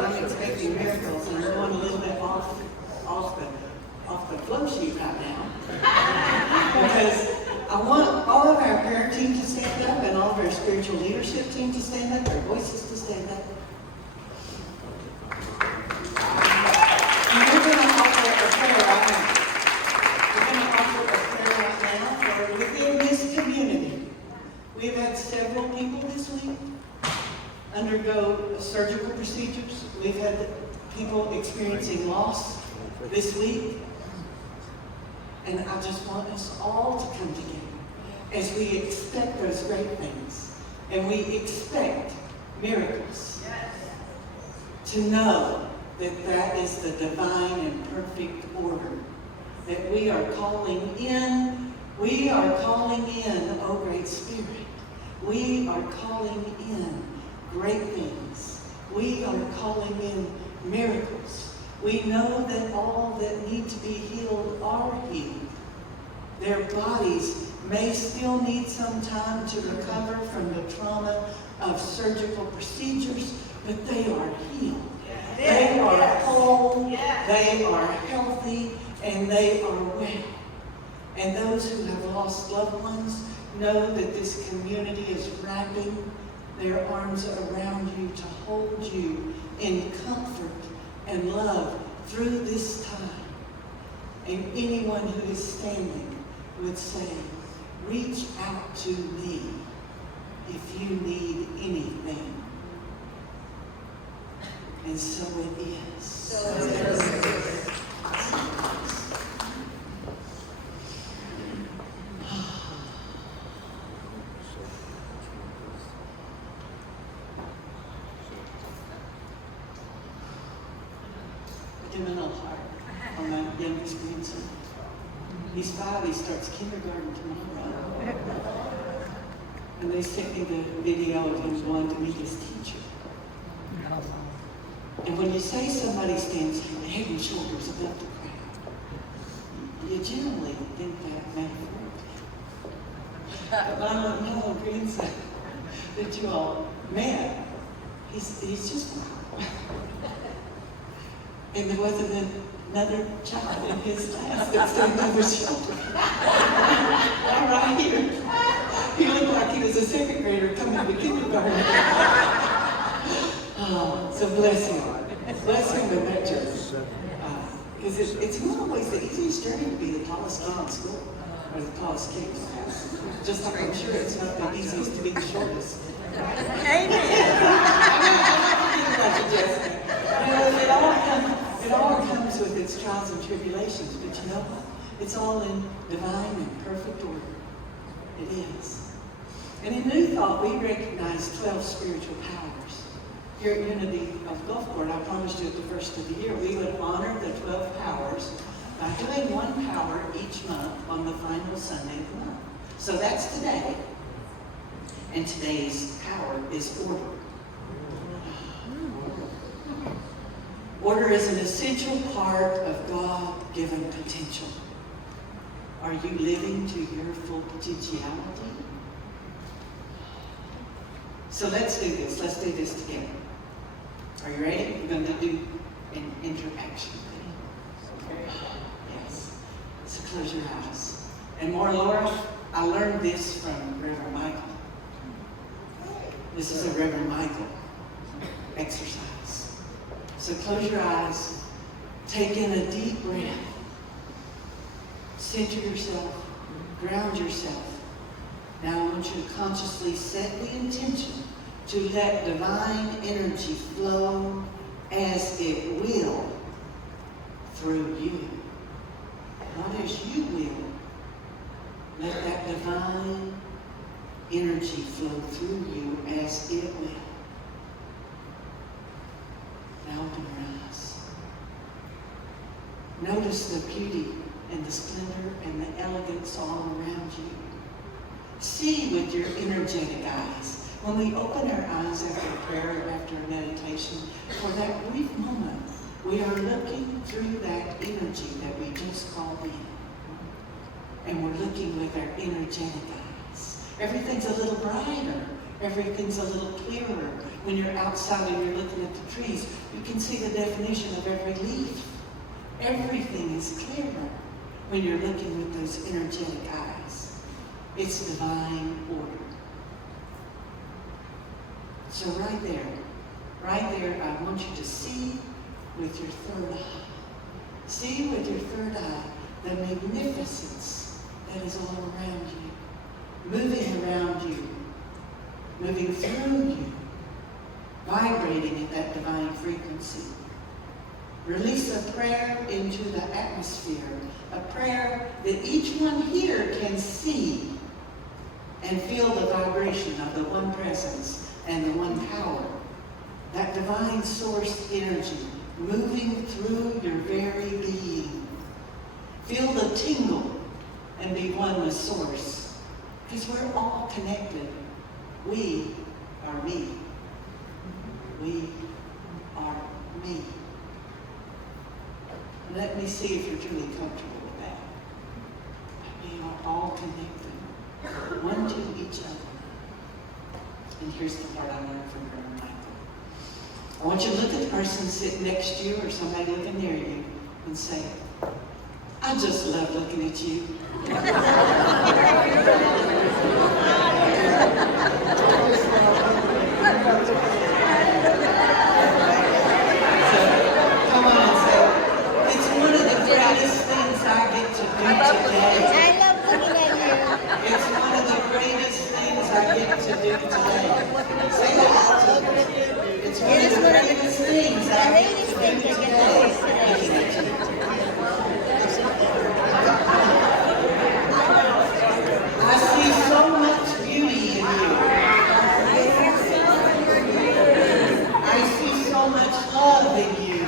that I'm expecting miracles, and I'm going a little bit off the flow sheet right now. Because I want all of our prayer team to stand up and all of our spiritual leadership team to stand up, our voices to stand up. And we're going to offer a prayer right now. We're going to offer a prayer right now for within this community. We've had several people this week undergo surgical procedures. We've had people experiencing loss this week. And I just want us all to come together as we expect those great things. And we expect miracles. To know that that is the divine and perfect order. That we are calling in. We are calling in, oh great Spirit. We are calling in great things. We are calling in miracles. We know that all that need to be healed are healed. Their bodies may still need some time to recover from the trauma of surgical procedures, but they are healed. They are whole, they are healthy, and they are well. And those who have lost loved ones know that this community is wrapping their arms around you to hold you in comfort and love through this time. And anyone who is standing would say, reach out to me if you need anything. And so it is. So it is. I did a little hard on my youngest grandson. He's 5, he starts kindergarten tomorrow. And they sent me the video of him going to meet his teacher. And when you say somebody stands head and shoulders above the crowd, you generally think that metaphorically. But my little grandson that you all met, he's just wow. And there wasn't another child in his class that stood over his shoulder. Right here. He looked like he was a second grader coming to kindergarten. So bless him. Bless him with that church. Because it's not always the easiest journey to be the tallest kid in school, or the tallest kid in class. Just like I'm sure it's not the easiest to be the shortest. Amen. It all comes with its trials and tribulations, but you know what? It's all in divine and perfect order. It is. And in New Thought, we recognize 12 spiritual powers. Here at Unity of Gulfport, I promised you at the first of the year, we would honor the 12 powers by doing one power each month on the final Sunday of the month. So that's today. And today's power is order. Order is an essential part of God-given potential. Are you living to your full potentiality? So let's do this. Let's do this together. Are you ready? We're going to do an interaction. Yes. So close your eyes. And more, Laura, I learned this from Reverend Michael. This is a Reverend Michael exercise. So close your eyes, take in a deep breath, center yourself, ground yourself. Now I want you to consciously set the intention to let divine energy flow as it will through you. Not as you will. Let that divine energy flow through you as it will. Now open your eyes. Notice the beauty and the splendor and the elegance all around you. See with your energetic eyes. When we open our eyes after prayer or after a meditation, for that brief moment, we are looking through that energy that we just called in. And we're looking with our energetic eyes. Everything's a little brighter. Everything's a little clearer. When you're outside and you're looking at the trees, you can see the definition of every leaf. Everything is clearer when you're looking with those energetic eyes. It's divine order. So right there, I want you to see with your third eye. See with your third eye the magnificence that is all around you, moving around you, moving through you, vibrating at that divine frequency. Release a prayer into the atmosphere, a prayer that each one here can see and feel the vibration of the one presence and the one power, that divine source energy moving through your very being. Feel the tingle and be one with source, because we're all connected. We are me. We are me. Let me see if you're truly comfortable with that. We are all connected, one to each other. And here's the part I learned from Brother Michael. I want you to look at the person sitting next to you or somebody looking near you and say, I just love looking at you. Come on and say, it's one of the greatest things I get to do today. I love looking at you. It's one of the greatest things I get to do today. Say that. It's one of the greatest things I get to do today. I see so much beauty in you. I see so much love in you.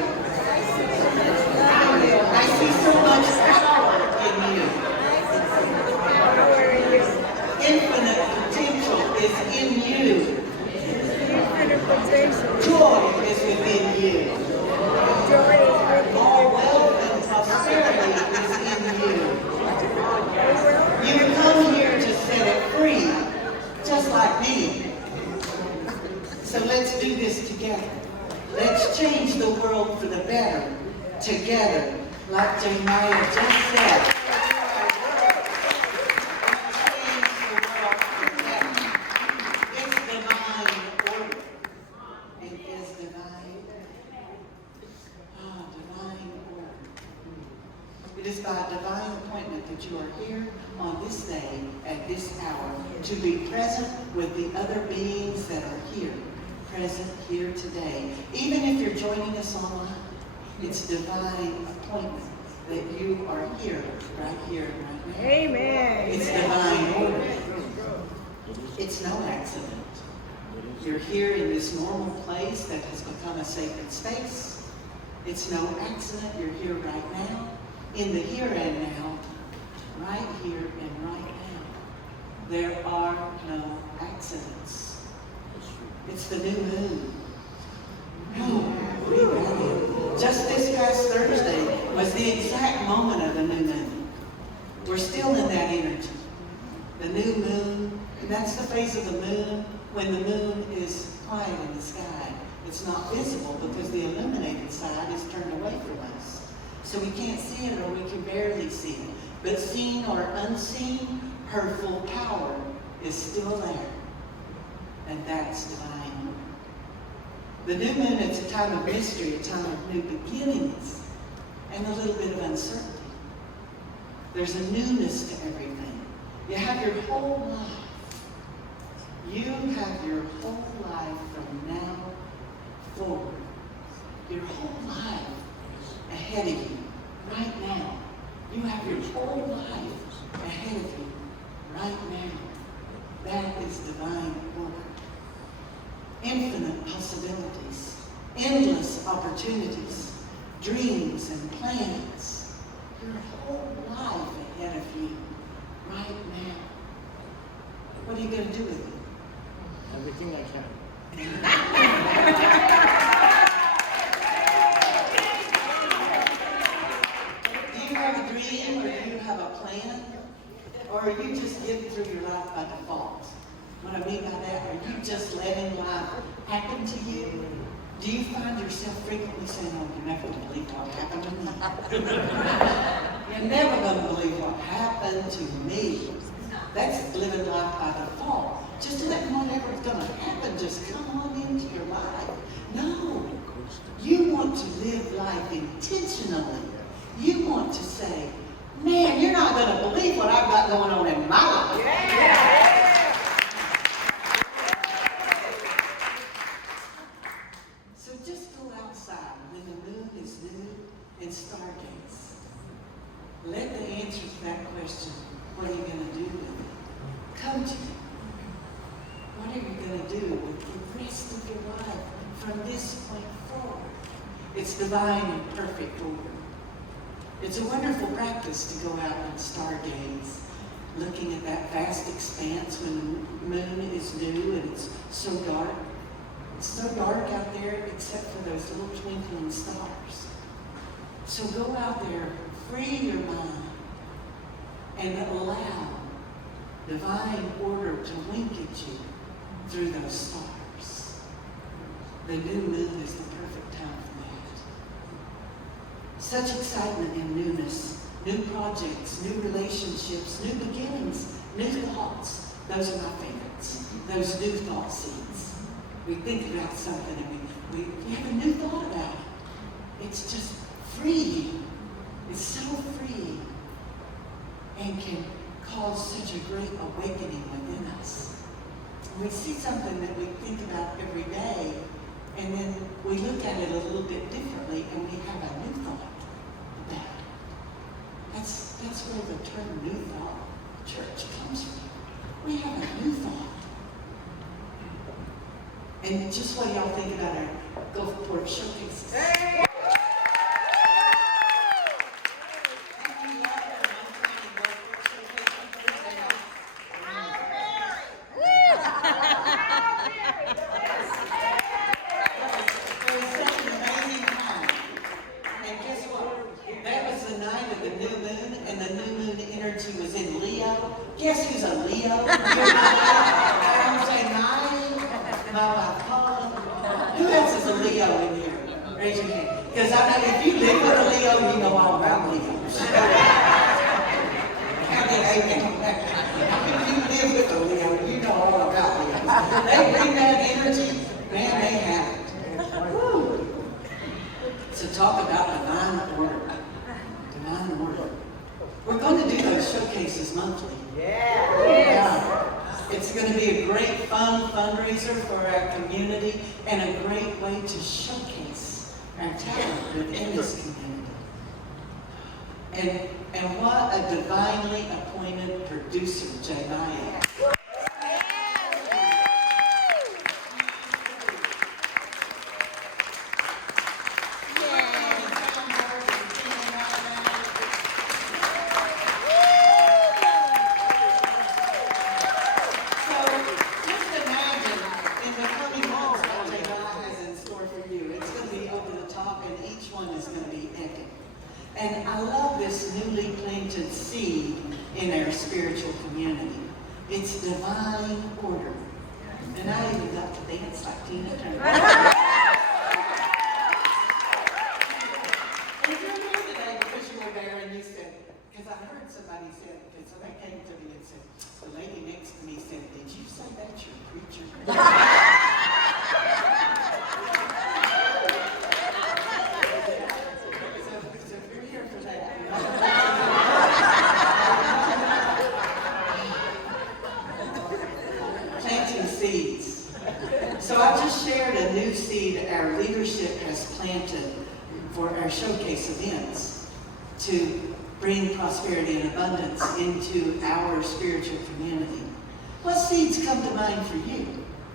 I see so much power in you. Infinite potential is in you. Joy is within you. All wealth and prosperity is in you. You come here to set it free, just like me. So let's do this together. Let's change the world for the better, together, like Jeremiah just said. It is by divine appointment that you are here on this day at this hour to be present with the other beings that are here, present here today. Even if you're joining us online, it's divine appointment that you are here, right now. Amen. It's divine order. It's no accident. You're here in this normal place that has become a sacred space. It's no accident you're here right now. In the here and now, right here and right now, there are no accidents. It's the new moon. Oh, just this past Thursday was the exact moment of the new moon. We're still in that energy. The new moon, and that's the phase of the moon when the moon is quiet in the sky. It's not visible because the illuminated side is turned away from us. So we can't see it or we can barely see it. But seen or unseen, her full power is still there. And that's divine. The new moon is a time of mystery, a time of new beginnings, and a little bit of uncertainty. There's a newness to everything. You have your whole life. You have your whole life from now forward. Your whole life ahead of you, right now. You have your whole life ahead of you, right now. That is divine order. Infinite possibilities, endless opportunities, dreams and plans. Your whole life ahead of you, right now. What are you going to do with it? Everything I can. Do you have a dream or do you have a plan? Or are you just getting through your life by default? What I mean by that, are you just letting life happen to you? Do you find yourself frequently saying, oh, you're never going to believe what happened to me? You're never going to believe what happened to me. That's living life by default. Just letting whatever's going to happen just come on into your life. No. You want to live life intentionally. You want to say, man, you're not going to believe what I've got going on in my life. Yeah. So just go outside when the moon is new and stargates. Let the answer to that question, what are you going to do with it, come to you. What are you going to do with the rest of your life from this point forward? It's divine and perfect order. It's a wonderful practice to go out and stargaze, looking at that vast expanse when the moon is new and it's so dark. It's so dark out there except for those little twinkling stars. So go out there, free your mind, and allow divine order to wink at you through those stars. The new moon is the perfect time for that. Such excitement and newness, new projects, new relationships, new beginnings, new thoughts. Those are my favorites. Those new thought seeds. We think about something and we have a new thought about it. It's just free. It's so free and can cause such a great awakening within us. We see something that we think about every day, and then we look at it a little bit differently, and we have a new thought about it. That's where the term New Thought Church comes from. We have a new thought. And just what y'all think about our Gulfport showcases. Hey! Was in Leo. Guess who's a Leo? I'm saying my wife Paula. Who else is a Leo in here? Raise your hand. Because I know if you live with a Leo, you know all about Leos. If you live with a Leo, you know all about Leos. They bring that energy, man, they have it. Woo. So talk about divine order. Divine order. We're going to do those showcases monthly. Yeah. It's going to be a great fun fundraiser for our community and a great way to showcase our talent within this community. And what a divinely appointed producer J.I. is. And I love this newly planted seed in our spiritual community. It's divine order. And I even got to dance like Tina Turner. If you're here today because you were there and you said, because I heard somebody said, because somebody came to me and said, the lady next to me said, did you say that's your preacher? Seeds. So I just shared a new seed our leadership has planted for our showcase events to bring prosperity and abundance into our spiritual community. What seeds come to mind for you?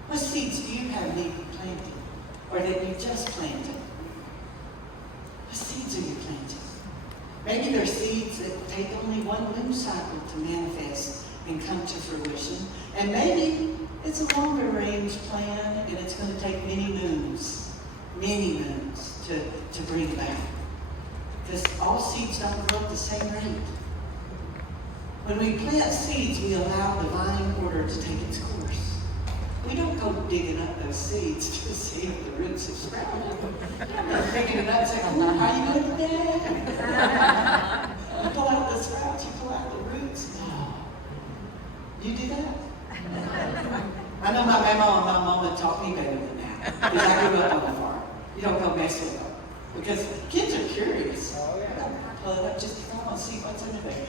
What seeds do you have need planted or that you just planted? What seeds are you planting? Maybe they're seeds that take only one moon cycle to manifest and come to fruition. And maybe it's a longer range plan and it's going to take many moons to bring about. Because all seeds don't grow at the same rate. When we plant seeds, we allow divine order to take its course. We don't go digging up those seeds to see if the roots have sprouted. We're picking it up and saying, "Ooh, how you doing today?" You pull out the sprouts, you pull out the roots. No. You do that? I know my mama and my mama taught me better than that. Because I grew up on the farm. You don't go mess with them. Because kids are curious. Oh, yeah. Pull it up just to want to see what's under there.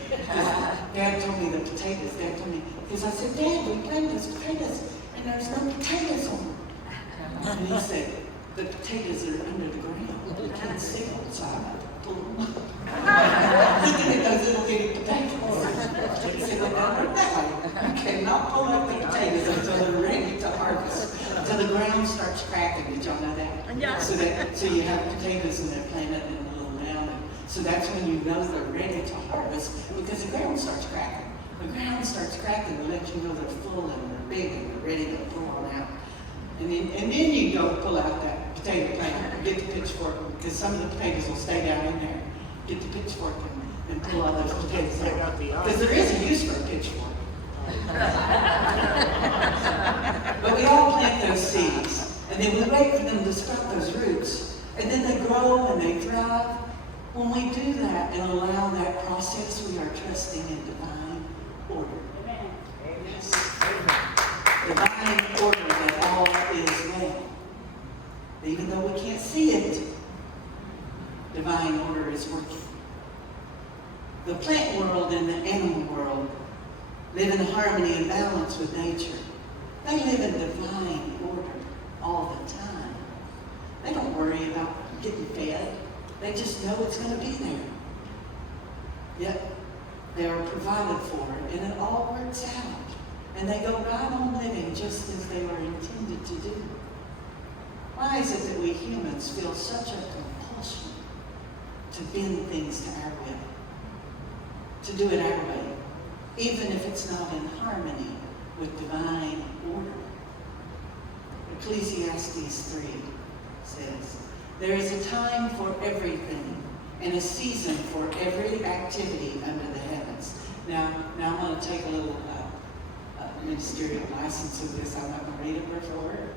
Dad told me the potatoes. Dad told me, because I said, "Dad, we planted those potatoes, and there's no potatoes on them." And he said, "The potatoes are under the ground. You can't see them, so I have to pull them up." Looking at those little bitty potatoes. He said, "Well, I heard that way. You cannot pull up the potatoes until they're ready to harvest. Until the ground starts cracking." Did y'all know that? Yeah. So you have potatoes and they're planted in a little mound. So that's when you know they're ready to harvest because the ground starts cracking. The ground starts cracking to let you know they're full and they're big and they're ready to pull on out. And then you go pull out that potato plant and get the pitchfork because some of the potatoes will stay down in there. Get the pitchfork and pull all those potatoes out. Because there is a use for a pitchfork. But we all plant those seeds. And then we wait for them to sprout those roots. And then they grow and they thrive. When we do that and allow that process, we are trusting in divine order. Yes. Divine order that all is well. Even though we can't see it, divine order is working. The plant world and the animal world live in harmony and balance with nature. They live in divine order all the time. They don't worry about getting fed. They just know it's going to be there. Yet, they are provided for, and it all works out. And they go right on living just as they were intended to do. Why is it that we humans feel such a compulsion to bend things to our will? To do it our way, even if it's not in harmony with divine order. Ecclesiastes 3 says, "There is a time for everything and a season for every activity under the heavens." Now I'm going to take a little ministerial license of this. I'm not going to read it word for word.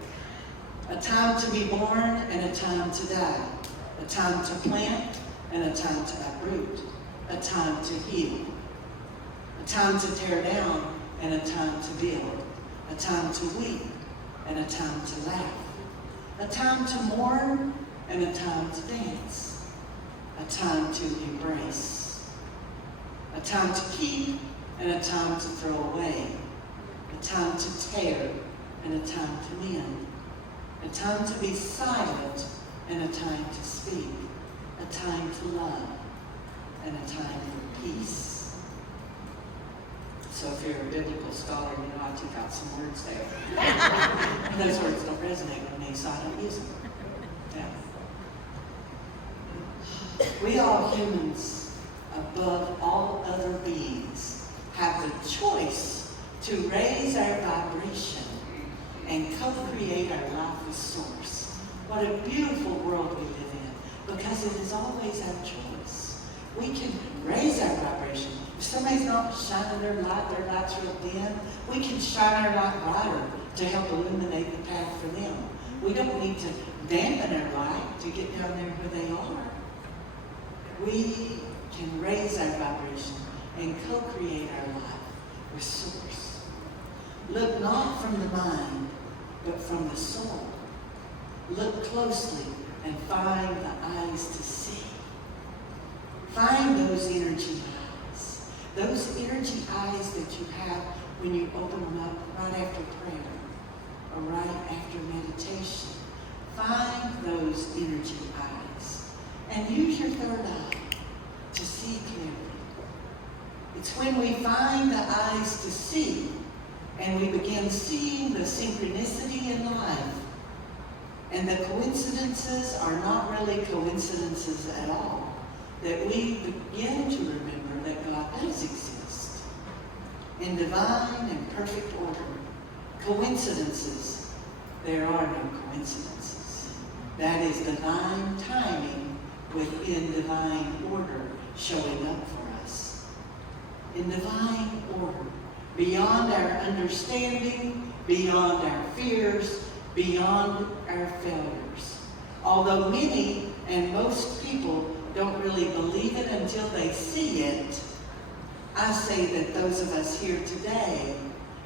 A time to be born and a time to die. A time to plant and a time to uproot. A time to heal. A time to tear down and a time to build. A time to weep and a time to laugh. A time to mourn and a time to dance. A time to embrace. A time to keep and a time to throw away. A time to tear and a time to mend. A time to be silent and a time to speak. A time to love and a time for peace. So if you're a biblical scholar, you know I took out some words there. And those words don't resonate with me, so I don't use them. Yeah. We all humans, above all other beings, have the choice to raise our vibration and co-create our life with Source. What a beautiful world we live in, because it is always our choice. We can raise our vibration. If somebody's not shining their light's real dim, we can shine our light brighter to help illuminate the path for them. We don't need to dampen our light to get down there where they are. We can raise our vibration and co-create our life with Source. Look not from the mind, but from the soul. Look closely and find the eyes to see. Find those energy eyes. Those energy eyes that you have when you open them up right after prayer or right after meditation. Find those energy eyes and use your third eye to see clearly. It's when we find the eyes to see and we begin seeing the synchronicity in life, and the coincidences are not really coincidences at all, that we begin to remember that God does exist. In divine and perfect order, coincidences, there are no coincidences. That is divine timing within divine order showing up for us. In divine order, beyond our understanding beyond our fears, beyond our failures. Although many and most people don't really believe it until they see it, I say that those of us here today,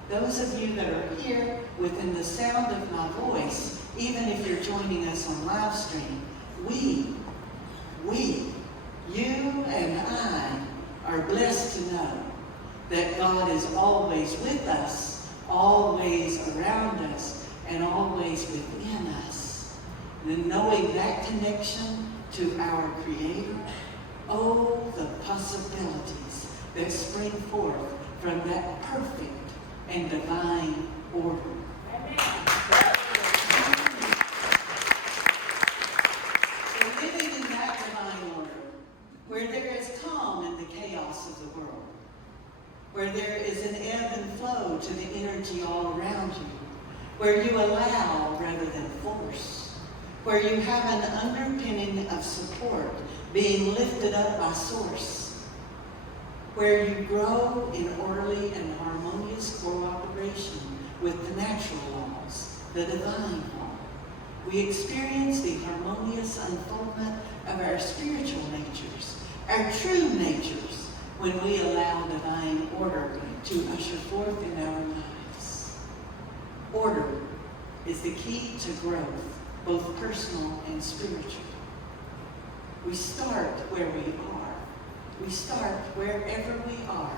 those of you that are here within the sound of my voice, even if you're joining us on live stream, we, you and I, are blessed to know that God is always with us, always around us, and always within us. And knowing that connection to our Creator, oh, the possibilities that spring forth from that perfect and divine order. So living in that divine order, where there is calm in the chaos of the world, where there is an ebb and flow to the energy all around you, where you allow rather than force, where you have an underpinning of support being lifted up by source, where you grow in orderly and harmonious cooperation with the natural laws, the divine law. We experience the harmonious unfoldment of our spiritual natures, our true natures, when we allow divine order to usher forth in our lives. Order is the key to growth, both personal and spiritual. We start where we are. We start wherever we are,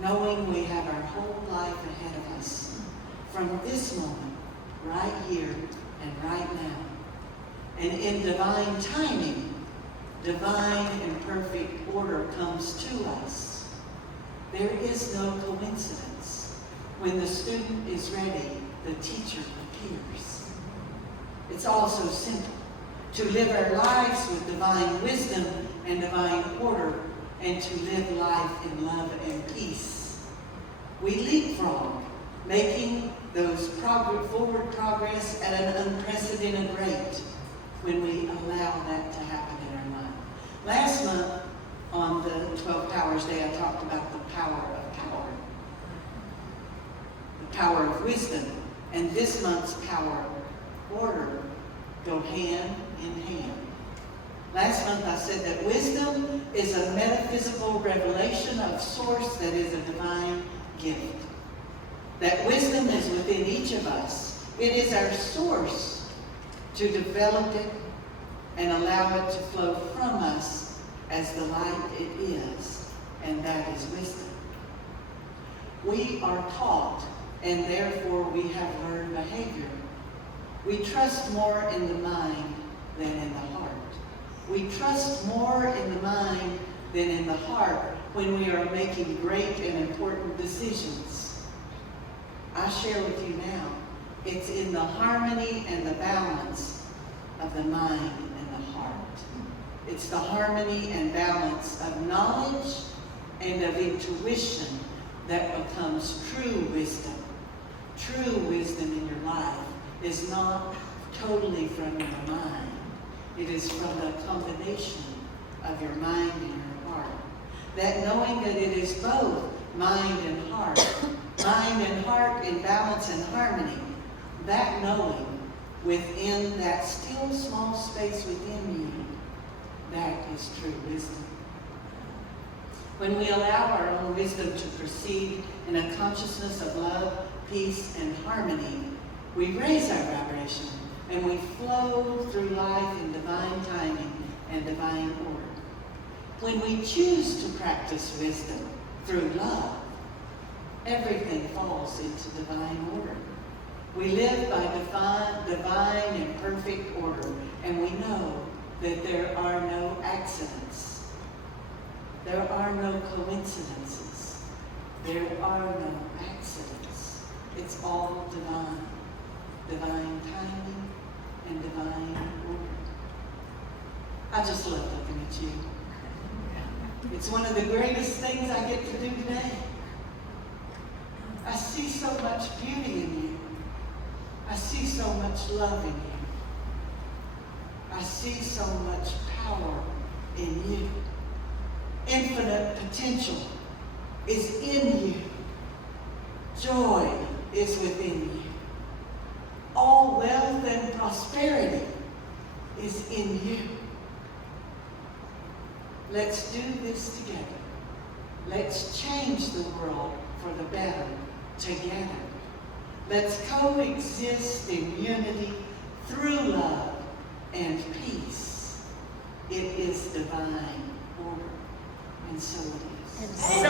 knowing we have our whole life ahead of us, from this moment, right here and right now. And in divine timing, divine and perfect order comes to us. There is no coincidence. When the student is ready, the teacher appears. It's all so simple. To live our lives with divine wisdom and divine order, and to live life in love and peace. We leapfrog, making those forward progress at an unprecedented rate when we allow that to happen in our life. Last month, on the 12 Powers Day, I talked about the power of power, the power of wisdom, and this month's power of order go hand in hand. Last month I said that wisdom is a metaphysical revelation of source that is a divine gift. That wisdom is within each of us. It is our source to develop it and allow it to flow from us as the light it is, and that is wisdom. We are taught, and therefore we have learned behavior. We trust more in the mind than in the heart. We trust more in the mind than in the heart when we are making great and important decisions. I share with you now, it's in the harmony and the balance of the mind and the heart. It's the harmony and balance of knowledge and of intuition that becomes true wisdom. True wisdom in your life is not totally from your mind. It is from the combination of your mind and your heart. That knowing that it is both mind and heart in balance and harmony, that knowing within that still small space within you, that is true wisdom. When we allow our own wisdom to proceed in a consciousness of love, peace, and harmony, we raise our vibration and we flow through life in divine timing and divine order. When we choose to practice wisdom through love, everything falls into divine order. We live by divine and perfect order, and we know that there are no accidents. There are no coincidences. There are no accidents. It's all divine. Divine timing and divine order. I just love looking at you. It's one of the greatest things I get to do today. I see so much beauty in you. I see so much love in you. I see so much power in you. Infinite potential is in you. Joy is within you. is in you. Let's do this together. Let's change the world for the better together. Let's coexist in unity through love and peace. It is divine order, and so it is. And so